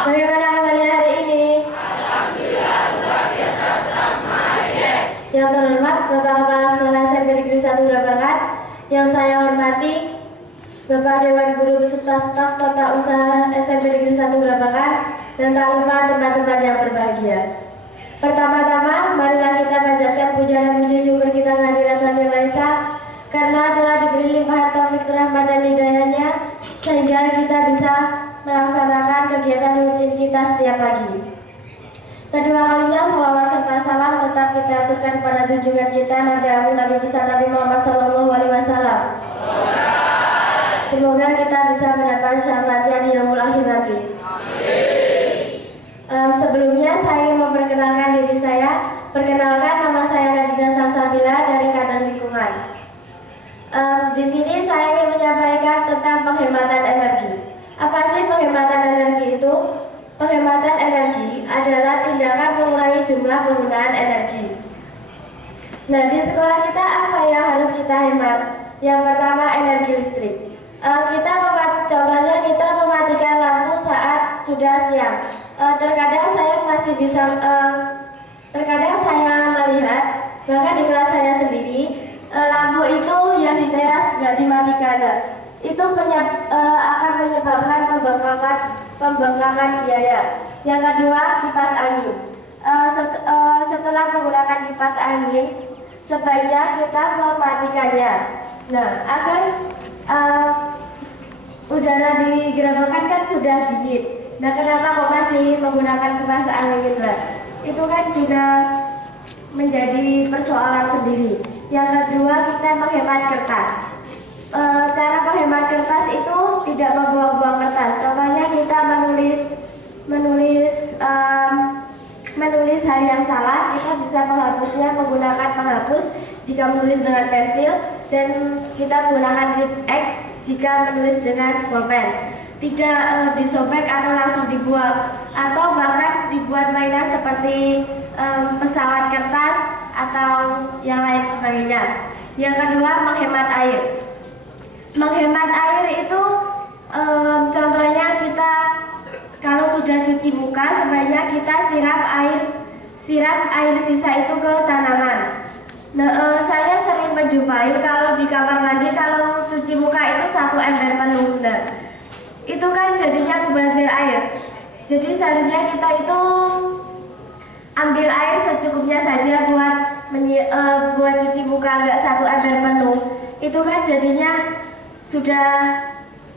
Bagaimana kembali hari ini? Yang terhormat Bapak Kepala Sekolah SMP Negeri 1 Grabangan, yang saya hormati Bapak Dewan Guru beserta staf tata usaha SMP Negeri 1 Grabangan, dan tak lupa teman-teman yang berbahagia. Pertama-tama, marilah kita panjatkan puja dan puji syukur kita kehadirat Sang Hyang Maha Esa, karena telah diberi limpahan taufik rahmat dan hidayahnya, sehingga kita bisa melaksanakan kegiatan rutin kita setiap pagi. Kedua kalinya, sholawat serta salam tetap kita aturkan pada junjungan kita Nabi besar Nabi Muhammad SAW. Semoga kita bisa mendapat syafaatnya di yaumul akhir nanti. Sebelumnya saya ingin memperkenalkan diri saya. Perkenalkan, nama saya Nadina Salsabila dari Kadang Lingkungan. Di sini saya ingin menyampaikan tentang penghematan energi. Apa sih penghematan energi itu? Penghematan energi adalah tindakan mengurangi jumlah penggunaan energi. Nah, di sekolah kita apa yang harus kita hemat? Yang pertama, energi listrik. Contohnya kita mematikan lampu saat sudah siang. Terkadang saya melihat, bahkan di kelas saya sendiri, lampu itu yang di teras nggak dimatikan. Itu akan menyebabkan pembengkakan biaya. Yang kedua, kipas angin. Setelah menggunakan kipas angin, sebaiknya kita mematikannya. Nah, agar udara di Grabangan kan sudah dingin. Nah, kenapa kok masih menggunakan kipas angin? Itu kan juga menjadi persoalan sendiri. Yang kedua, kita menghemat kertas. Cara menghemat kertas itu tidak membuang-buang kertas. Contohnya kita menulis hal yang salah, kita bisa menghapusnya menggunakan penghapus jika menulis dengan pensil, dan kita menggunakan lip X jika menulis dengan pulpen. Tidak disobek atau langsung dibuang, atau bahkan dibuat mainan seperti pesawat kertas atau yang lain sebagainya. Yang kedua, menghemat air. Menghemat air itu contohnya kita kalau sudah cuci muka, sebaiknya kita siram air sisa itu ke tanaman. Nah, saya sering menjumpai kalau di kamar mandi kalau cuci muka itu 1 ember penuh. Nah, itu kan jadinya mubazir air. Jadi seharusnya kita itu ambil air secukupnya saja buat cuci muka, nggak 1 ember penuh. Itu kan jadinya sudah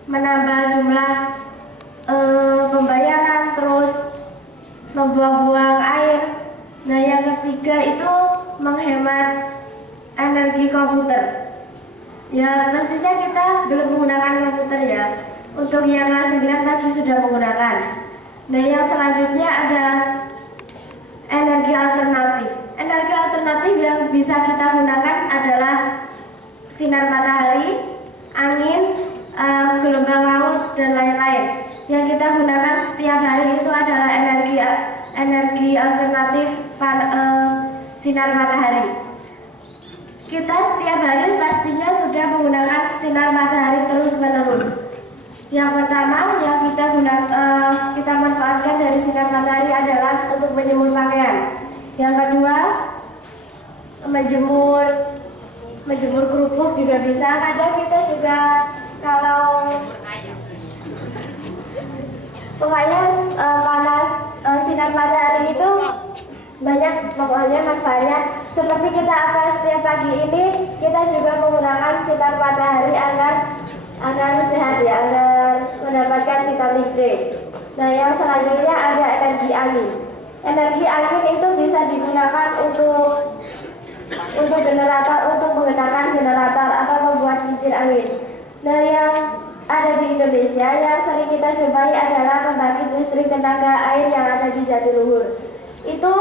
menambah jumlah pembayaran, terus membuang-buang air. Nah, yang ketiga itu menghemat energi komputer. Ya, mestinya kita belum menggunakan komputer ya. Untuk yang kelas 9 pasti sudah menggunakan. Nah, yang selanjutnya ada energi alternatif. Energi alternatif yang bisa kita gunakan adalah sinar matahari, angin, gelombang laut, dan lain-lain. Yang kita gunakan setiap hari itu adalah energi alternatif sinar matahari. Kita setiap hari pastinya sudah menggunakan sinar matahari terus-menerus. Yang pertama yang kita manfaatkan dari sinar matahari adalah untuk menjemur pakaian. Yang kedua, menjemur kerupuk juga bisa. Kadang kita juga kalau pokoknya panas, sinar matahari itu banyak pokoknya manfaatnya. Seperti kita setiap pagi ini, kita juga menggunakan sinar matahari agar sehat ya, agar mendapatkan vitamin D. Nah, yang selanjutnya ada energi angin. Energi angin itu bisa digunakan untuk generator, untuk menggunakan generator atau membuat kincir angin. Nah, yang ada di Indonesia yang sering kita jumpai adalah pembangkit listrik tenaga air yang ada di Jatiluhur. Itu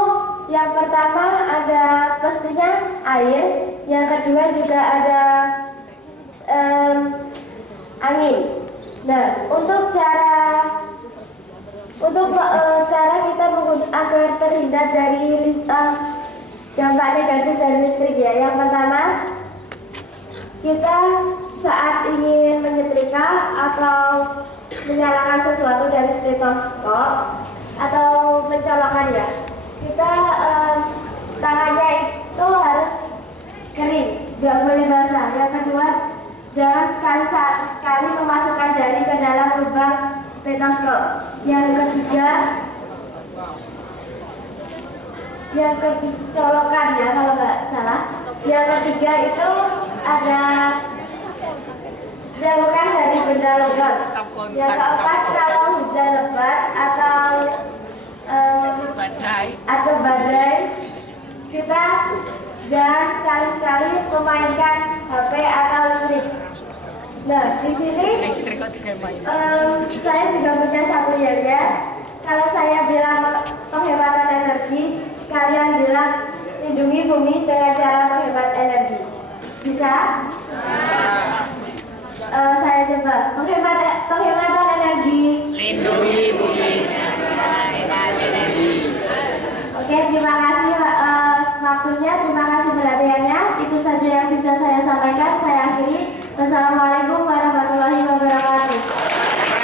yang pertama ada pastinya air, yang kedua juga ada angin. Nah, untuk cara kita agar terhindar dari dampak negatif dari listrik ya. Yang pertama, kita saat ingin menyetrika atau menyalakan sesuatu dari stetoskop atau mencolokan ya, kita tangannya itu harus kering, nggak boleh basah. Yang kedua, jangan sekali-sekali memasukkan jari ke dalam lubang stetoskop. Yang ketiga, colokan ya kalau nggak salah. Yang ketiga itu ada jauhkan dari benda logam. Yang keempat, kalau hujan lebat atau badai, kita jangan sekali-sekali memainkan HP atau listrik. Nah, di sini saya juga punya satu ya. Kalau saya bilang penghematan energi, kalian bilang lindungi bumi dengan cara menghemat energi. Bisa? Saya coba penghematan energi. Lindungi bumi dengan cara menghemat energi. Oke, terima kasih waktunya, terima kasih perhatiannya. Itu saja yang bisa saya sampaikan. Saya akhiri.